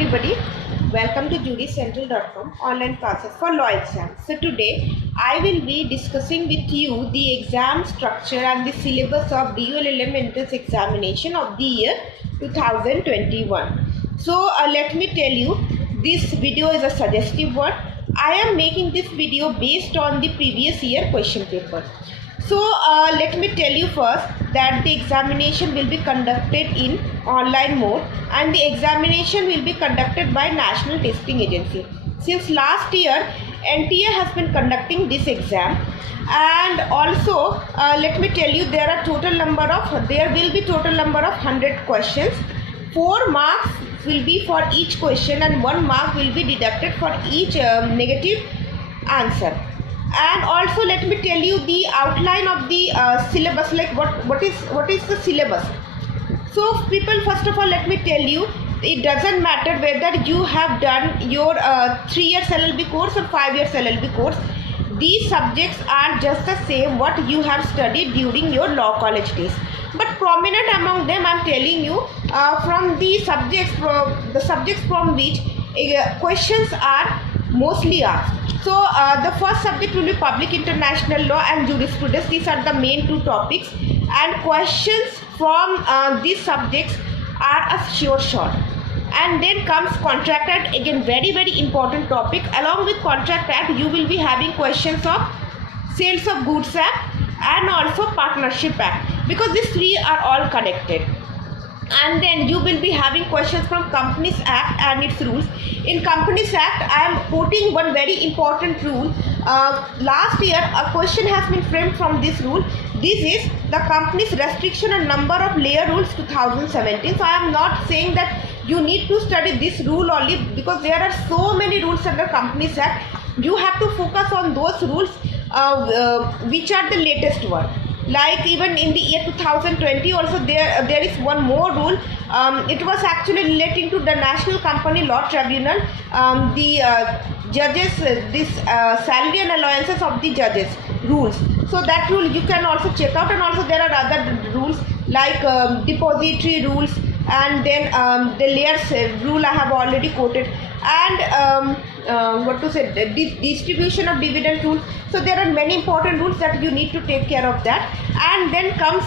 everybody, welcome to jurycentral.com online classes for law exams. So today I will be discussing with you the exam structure and the syllabus of DULLM entrance examination of the year 2021. So let me tell you, this video is a suggestive one. I am making this video based on the previous year question paper. So let me tell you first that the examination will be conducted in online mode and the examination will be conducted by National Testing Agency. Since last year, NTA has been conducting this exam, and also let me tell you there will be total number of 100 questions. 4 marks will be for each question and 1 mark will be deducted for each negative answer. And also let me tell you the outline of the syllabus, like what is the syllabus. So people, first of all let me tell you, it doesn't matter whether you have done your 3 years LLB course or 5 years LLB course. These subjects are just the same what you have studied during your law college days, but prominent among them I am telling you from the subjects from which questions are mostly asked. So the first subject will be public international law and jurisprudence. These are the main 2 topics, and questions from these subjects are a sure shot. And then comes Contract Act, again very important topic. Along with Contract Act you will be having questions of Sales of Goods Act and also Partnership Act, because these 3 are all connected. And then you will be having questions from Companies Act and its rules. In Companies Act, I am quoting one very important rule. Last year, a question has been framed from this rule. This is the Companies Restriction and Number of Layer Rules 2017. So I am not saying that you need to study this rule only, because there are so many rules under Companies Act. You have to focus on those rules which are the latest one. Like even in the year 2020 also there is one more rule. It was actually relating to the National Company Law Tribunal, the judges, this salary and allowances of the judges rules. So that rule you can also check out, and also there are other rules like depository rules, and then the layers rule I have already quoted, and distribution of dividend rule. So there are many important rules that you need to take care of that. And then comes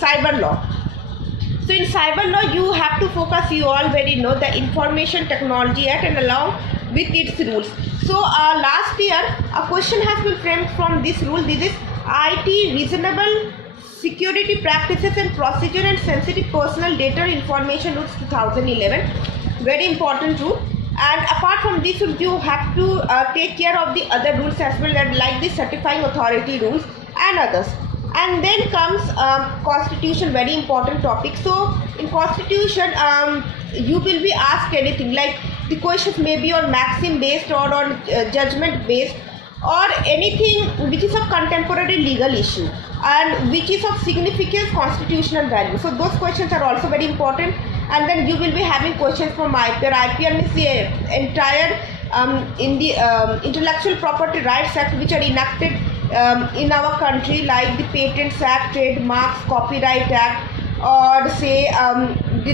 cyber law. So in cyber law you have to focus, you already know, the Information Technology Act and along with its rules. So last year a question has been framed from this rule. This is IT Reasonable Security Practices and Procedure and Sensitive Personal Data Information Rules 2011. Very important rule. And apart from this, you have to take care of the other rules as well, like the certifying authority rules and others. And then comes constitution, very important topic. So in constitution you will be asked anything, like the questions may be on maxim based or on judgment based, or anything which is of contemporary legal issue and which is of significant constitutional value. So those questions are also very important. And then you will be having questions from IPR. IPR means the entire in the Intellectual Property Rights Act which are enacted in our country, like the Patents Act, Trademarks, Copyright Act, or say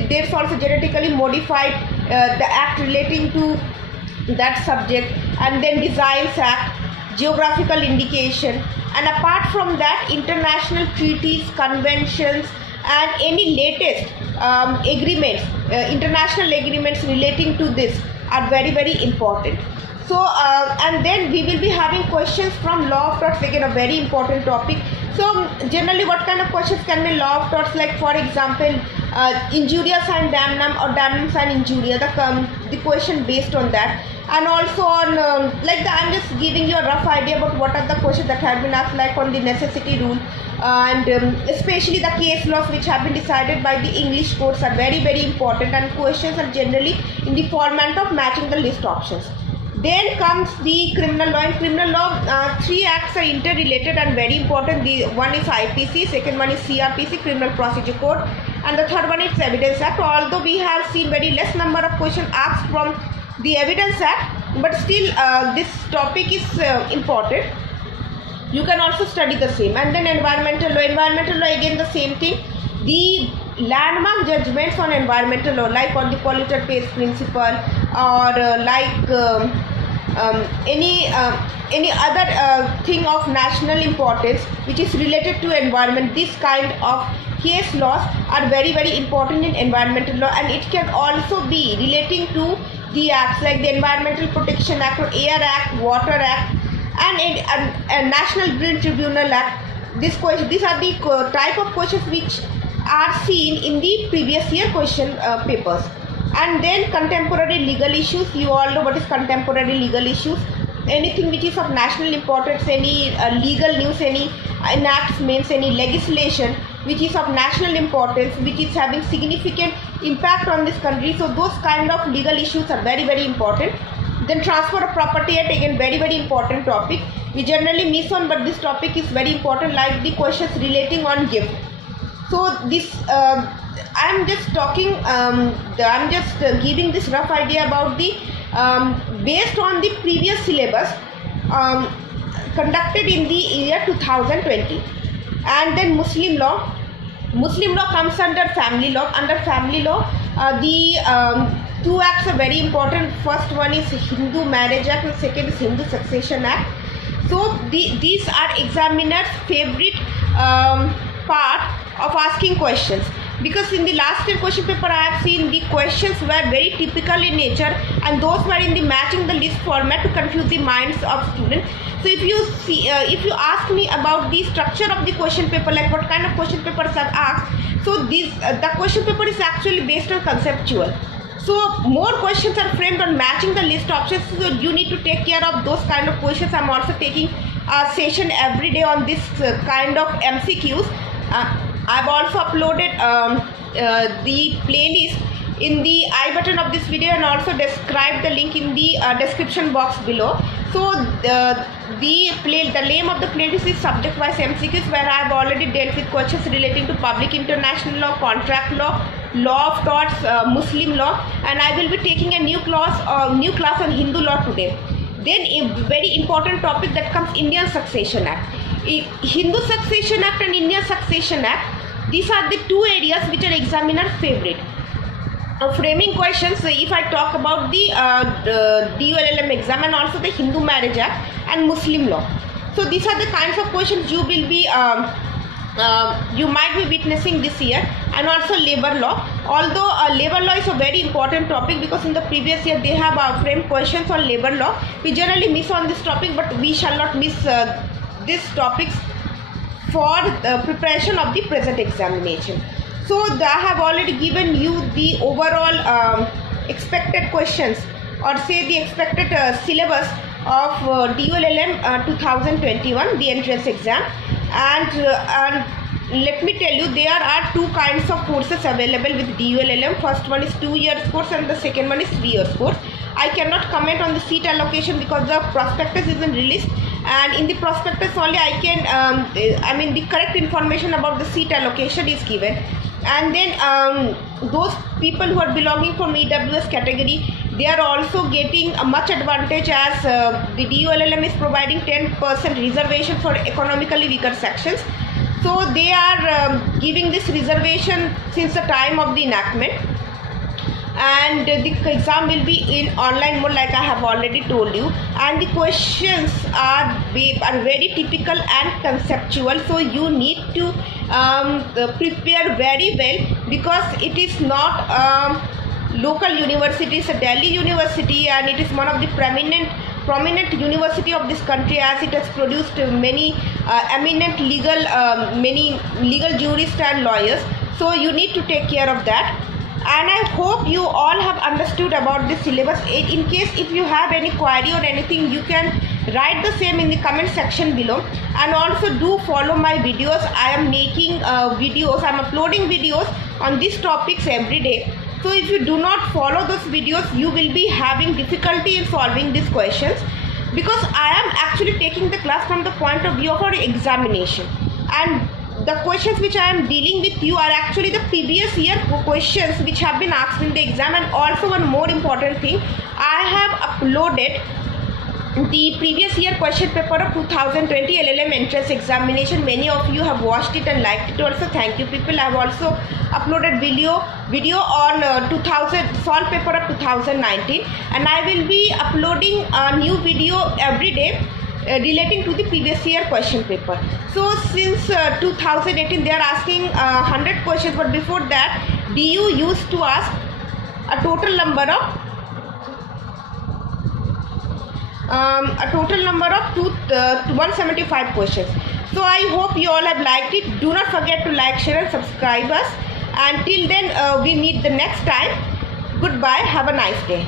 there's also genetically modified the act relating to that subject, and then Designs Act, Geographical Indication, and apart from that international treaties, conventions, and any latest agreements, international agreements relating to this are very important. So and then we will be having questions from law of torts, again a very important topic. So generally what kind of questions can be law of torts, like for example injuria sine damnum or damnum sine injuria, the question based on that. And also on I am just giving you a rough idea about what are the questions that have been asked, like on the necessity rule, and especially the case laws which have been decided by the English courts are very important, and questions are generally in the format of matching the list options. Then comes the criminal law. In criminal law 3 acts are interrelated and very important. The one is IPC, second one is CRPC, Criminal Procedure Code, and the third one is Evidence Act. Although we have seen very less number of questions asked from the Evidence Act, but still this topic is important. You can also study the same. And then environmental law. Environmental law, again the same thing. The landmark judgments on environmental law, like on the polluter pays principle, or any other thing of national importance which is related to environment. This kind of case laws are very very important in environmental law, and it can also be relating to the acts like the Environmental Protection Act or Air Act, Water Act, and National Green Tribunal Act. These are the type of questions which are seen in the previous year question papers. And then contemporary legal issues. You all know what is contemporary legal issues. Anything which is of national importance, any legal news, any enactments, any legislation which is of national importance, which is having significant impact on this country. So those kind of legal issues are very very important. Then transfer of property act, again very very important topic. We generally miss on, but this topic is very important, like the questions relating on gift. So this I'm just talking, I'm just giving this rough idea about the based on the previous syllabus conducted in the year 2020. And then Muslim law. Muslim law comes under family law. Under family law, the two acts are very important. First one is Hindu Marriage Act, and second is Hindu Succession Act. So these are examiners' favorite part of asking questions, because in the last year question paper I have seen the questions were very typical in nature, and those were in the matching the list format to confuse the minds of students. So if you see, if you ask me about the structure of the question paper, like what kind of question papers are asked, so this the question paper is actually based on conceptual. So more questions are framed on matching the list options. So you need to take care of those kind of questions. I'm also taking a session every day on this kind of MCQs. I've also uploaded the playlist in the I button of this video, and also described the link in the description box below. So the name of the playlist is subject wise MCQs, where I have already dealt with questions relating to public international law, contract law, law of torts, Muslim law, and I will be taking a new class on Hindu law today. Then a very important topic that comes Indian Succession Act. Hindu Succession Act and Indian Succession Act, these are the two areas which are examiner favorite. Framing questions, if I talk about the DULLM exam, and also the Hindu Marriage Act and Muslim law. So these are the kinds of questions you will be you might be witnessing this year. And also labor law. Although labor law is a very important topic, because in the previous year they have framed questions on labor law. We generally miss on this topic, but we shall not miss these topics for the preparation of the present examination. So I have already given you the overall expected questions, or say the expected syllabus of DULLM 2021, the entrance exam. And let me tell you, there are two kinds of courses available with DULLM. First one is 2 years course, and the second one is 3 years course. I cannot comment on the seat allocation because the prospectus isn't released, and in the prospectus only I can the correct information about the seat allocation is given. And then those people who are belonging from EWS category, they are also getting a much advantage, as the DULLM is providing 10% reservation for economically weaker sections. So they are giving this reservation since the time of the enactment. And the exam will be in online mode, like I have already told you, and the questions are very typical and conceptual. So you need to prepare very well, because it is not local university, it's a Delhi university, and it is one of the prominent university of this country, as it has produced many eminent many legal jurists and lawyers. So you need to take care of that. And I hope you all have understood about this syllabus. In case if you have any query or anything, you can write the same in the comment section below. And also do follow my videos. I am making videos, I am uploading videos on these topics every day. So if you do not follow those videos, you will be having difficulty in solving these questions, because I am actually taking the class from the point of view of our examination. And the questions which I am dealing with you are actually the previous year questions which have been asked in the exam. And also one more important thing, I have uploaded the previous year question paper of 2020 LLM entrance examination. Many of you have watched it and liked it also. Thank you people. I have also uploaded video on 2000 solve paper of 2019, and I will be uploading a new video every day relating to the previous year question paper. So since 2018 they are asking 100 questions, but before that DU used to ask a total number of 175 questions. So I hope you all have liked it. Do not forget to like, share and subscribe us. Until then we meet the next time. Goodbye. Have a nice day.